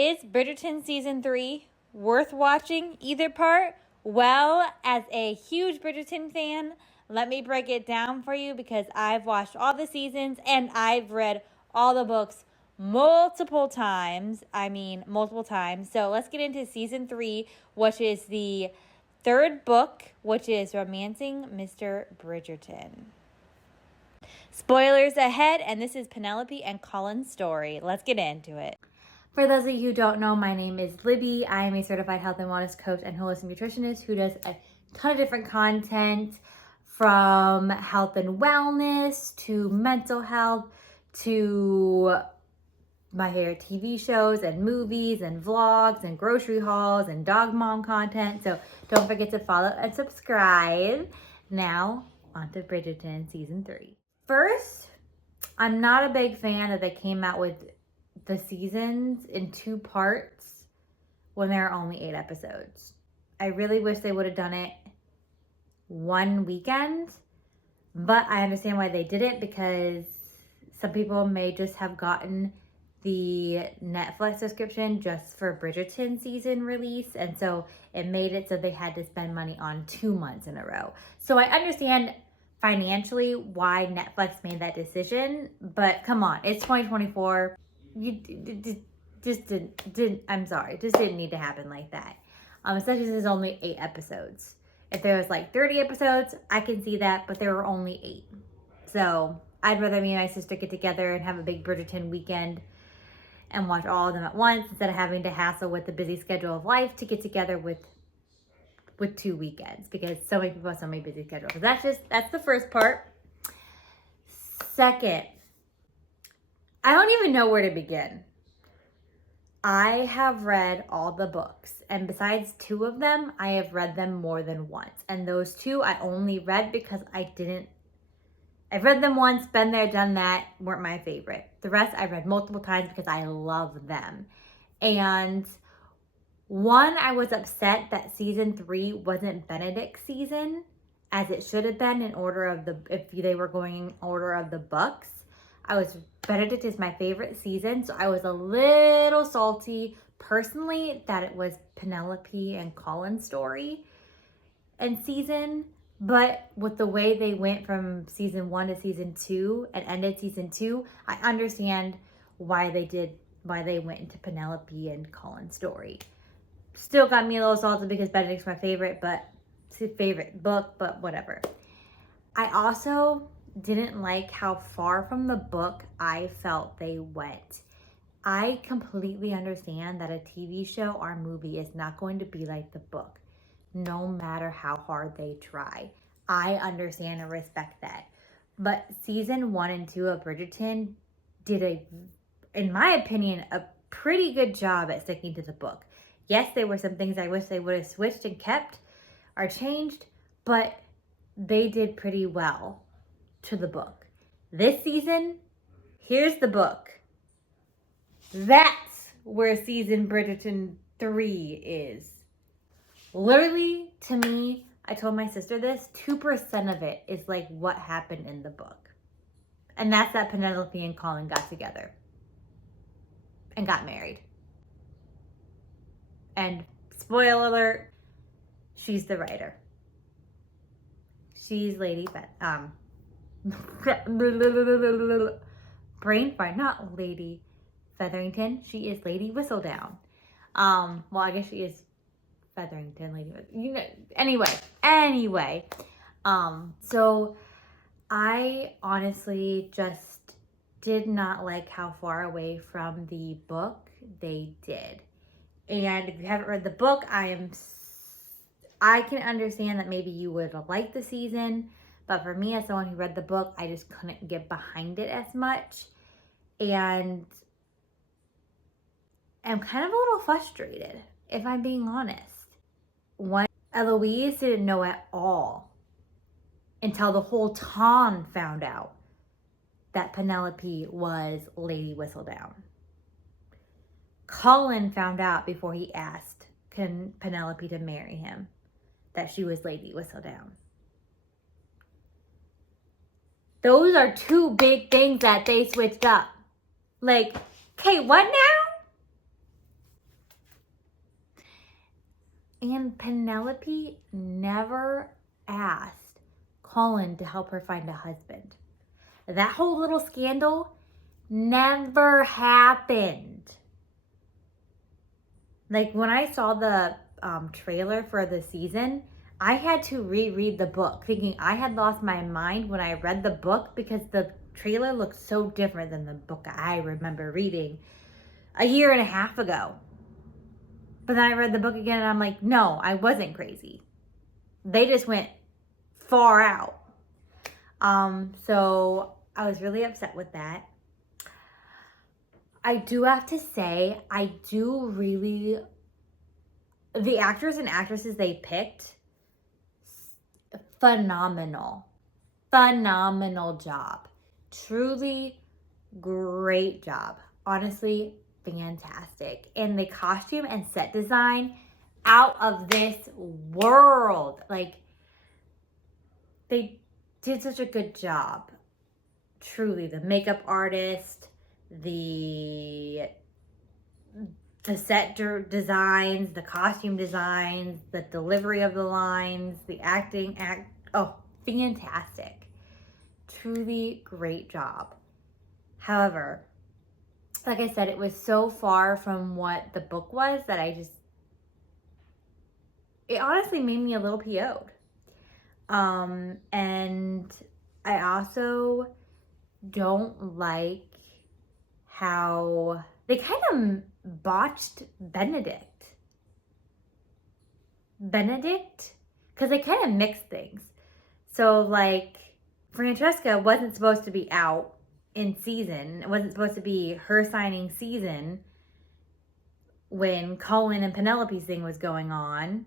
Is Bridgerton Season 3 worth watching either part? Well, as a huge Bridgerton fan, let me break it down for you because I've watched all the seasons and I've read all the books multiple times. Multiple times. So let's get into Season 3, which is the third book, which is Romancing Mr. Bridgerton. Spoilers ahead, and this is Penelope and Colin's story. Let's get into it. For those of you who don't know, my name is Libby. I am a certified health and wellness coach and holistic nutritionist who does a ton of different content, from health and wellness to mental health to my favorite TV shows and movies and vlogs and grocery hauls and dog mom content. So don't forget to follow and subscribe. Now, on to Bridgerton Season 3. First, I'm not a big fan that they came out with the seasons in 2 parts when there are only 8 episodes. I really wish they would have done it one weekend, but I understand why they did it because some people may just have gotten the Netflix subscription just for Bridgerton season release, and so it made it so they had to spend money on 2 months in a row. So I understand financially why Netflix made that decision, but come on, it's 2024. Just didn't need to happen like that. Especially since there's only 8 episodes. If there was like 30 episodes, I can see that, but there were only 8. So I'd rather me and my sister get together and have a big Bridgerton weekend and watch all of them at once instead of having to hassle with the busy schedule of life to get together with 2 weekends, because so many people have so many busy schedules. So that's the first part. Second, I don't even know where to begin. I have read all the books, and besides 2 of them, I have read them more than once. And those 2 I only read because I've read them once, been there, done that, weren't my favorite. The rest I read multiple times because I love them. And one, I was upset that season 3 wasn't Benedict's season, as it should have been if they were going in order of the books. Benedict is my favorite season, so I was a little salty personally that it was Penelope and Colin's story and season. But with the way they went from season 1 to season 2 and ended season 2, I understand why they went into Penelope and Colin's story. Still got me a little salty because Benedict's my favorite book, but whatever. I also didn't like how far from the book I felt they went. I completely understand that a TV show or movie is not going to be like the book, no matter how hard they try. I understand and respect that. But season 1 and 2 of Bridgerton did in my opinion, a pretty good job at sticking to the book. Yes, there were some things I wish they would have switched and kept or changed, but they did pretty well to the book. This season, here's the book. That's where season Bridgerton 3 is. Literally, to me, I told my sister this, 2% of it is like what happened in the book. And that's that Penelope and Colin got together and got married. And spoiler alert, she's the writer. She's Lady brain fart, not Lady Featherington. She is Lady Whistledown. Well, I guess she is Featherington, anyway. So I honestly just did not like how far away from the book they did. And if you haven't read the book, I can understand that maybe you would have liked the season, but for me, as someone who read the book, I just couldn't get behind it as much. And I'm kind of a little frustrated, if I'm being honest. Eloise didn't know at all until the whole town found out that Penelope was Lady Whistledown. Colin found out before he asked Penelope to marry him that she was Lady Whistledown. Those are 2 big things that they switched up. Like, okay, what now? And Penelope never asked Colin to help her find a husband. That whole little scandal never happened. Like, when I saw the trailer for the season, I had to reread the book, thinking I had lost my mind when I read the book because the trailer looked so different than the book I remember reading a year and a half ago. But then I read the book again and I'm like, no, I wasn't crazy. They just went far out. So I was really upset with that. I do have to say, the actors and actresses they picked, phenomenal job. Truly great job. Honestly, fantastic. And the costume and set design, out of this world. Like, they did such a good job. Truly, the makeup artist, the set designs, the costume designs, the delivery of the lines, the acting, fantastic. Truly great job. However, like I said, it was so far from what the book was that it honestly made me a little PO'd. And I also don't like how they kind of botched Benedict. Because they kind of mixed things. So, like, Francesca wasn't supposed to be out in season. It wasn't supposed to be her signing season when Colin and Penelope's thing was going on.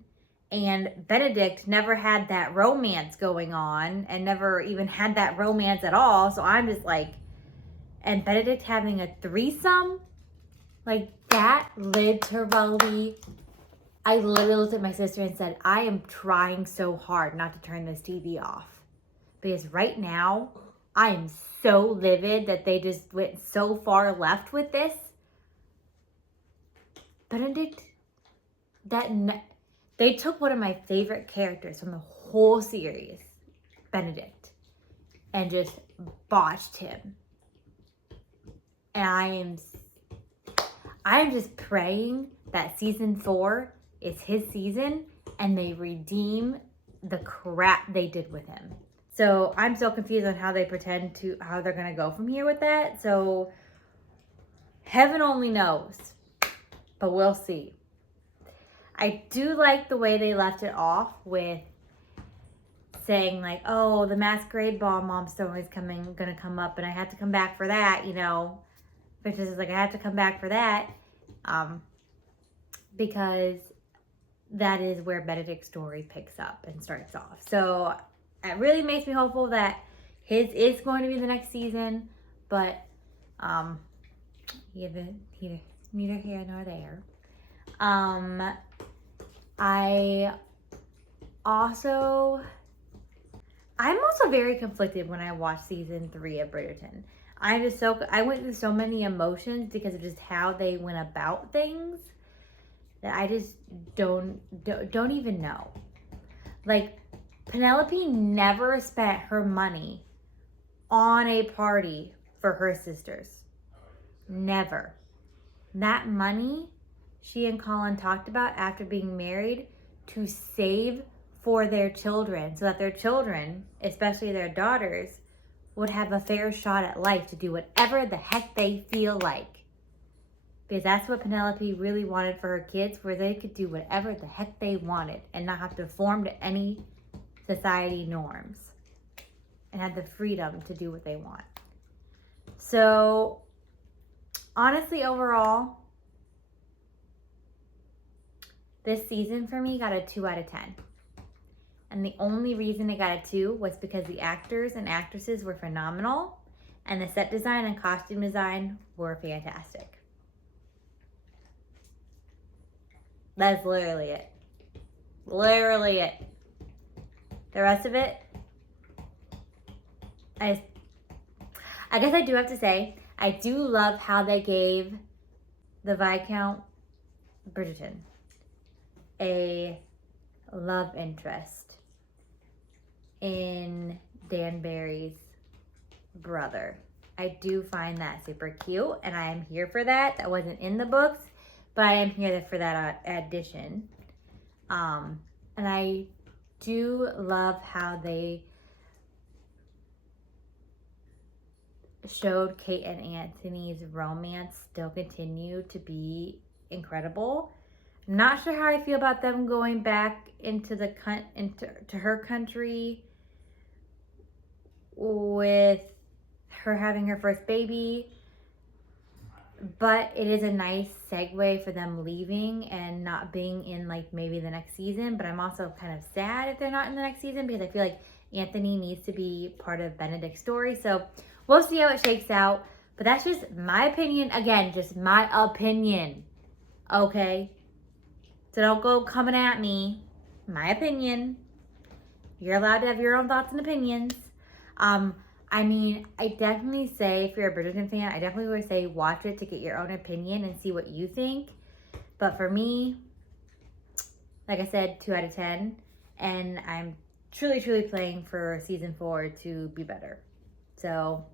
And Benedict never had that romance going on and never even had that romance at all. So I'm just like, and Benedict having a threesome? Like, that literally, I literally looked at my sister and said, I am trying so hard not to turn this TV off. Because right now, I am so livid that they just went so far left with this. Benedict, they took one of my favorite characters from the whole series, Benedict, and just botched him. And I am just praying that season 4 is his season and they redeem the crap they did with him. So I'm so confused on how they're going to go from here with that. So heaven only knows, but we'll see. I do like the way they left it off with saying, like, oh, the masquerade ball mom story is going to come up and I have to come back for that, you know. Princess is like, I have to come back for that, because that is where Benedict's story picks up and starts off. So it really makes me hopeful that his is going to be the next season, but neither here nor there. I'm also very conflicted when I watch season 3 of Bridgerton. I went through so many emotions because of just how they went about things that I just don't even know. Like, Penelope never spent her money on a party for her sisters. Never. That money she and Colin talked about after being married to save for their children, so that their children, especially their daughters, would have a fair shot at life to do whatever the heck they feel like. Because that's what Penelope really wanted for her kids, where they could do whatever the heck they wanted and not have to conform to any society norms and have the freedom to do what they want. So, honestly, overall, this season for me got a 2 out of 10. And the only reason it got a 2 was because the actors and actresses were phenomenal and the set design and costume design were fantastic. That's literally it. Literally it. The rest of it, I guess I do have to say, I do love how they gave the Viscount Bridgerton a love interest in Danbury's brother. I do find that super cute, and I am here for that. That wasn't in the books, but I am here for that addition. And I do love how they showed Kate and Anthony's romance still continue to be incredible. I'm not sure how I feel about them going back into her country with her having her first baby, but it is a nice segue for them leaving and not being in like maybe the next season. But I'm also kind of sad if they're not in the next season, because I feel like Anthony needs to be part of Benedict's story. So we'll see how it shakes out, but that's just my opinion. Again, just my opinion, okay? So don't go coming at me. My opinion. You're allowed to have your own thoughts and opinions. I mean, I definitely say, if you're a Bridgerton fan, I definitely would say watch it to get your own opinion and see what you think. But for me, like I said, 2 out of 10. And I'm truly, truly playing for season 4 to be better. So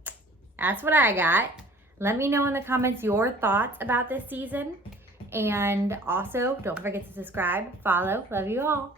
that's what I got. Let me know in the comments your thoughts about this season. And also, don't forget to subscribe, follow. Love you all.